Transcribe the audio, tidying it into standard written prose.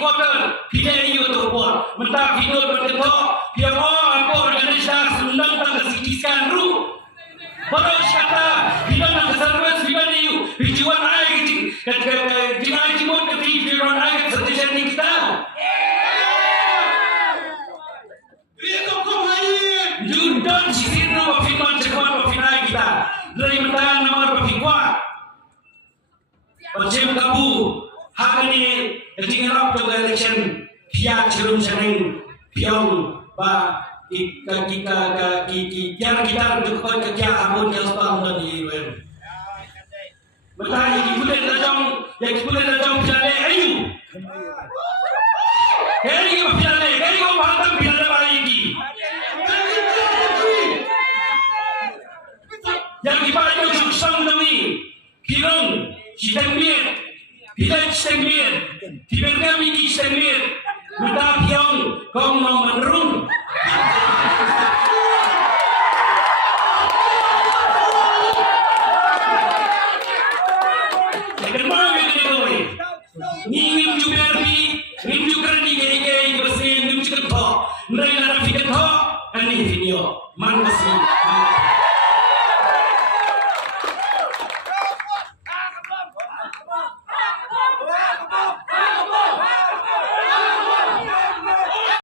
quarter pidai yo to por mentah video berketo dia apa organisasi undang tangga sikiskan ru baru kata bila nak service bila ni tujuan ai jingai jimon ke tujuan ai suggestion ni kita itu kau hai jundan sisir no firman cekwan finai kita dari mentang nomor berfikwa Macam kamu hari ini tinggal waktu election pihak cerum seneng piau ba kita untuk kerja amun yang sepang dan iwan. Betul yang boleh datang pilih ayu. Hari ini pilih, hari ini bahatam pilih lagi. Yang kita itu susah menami, kirang. Sistemir, tidak sistemir, tidak kami sistemir, betap yang kau mau menurun. Kenapa begitu? Ngingin juberbi, ngingin jukerni gay bersih, ngingin jukerto, mereka nak fikir to, ani video, mana sih?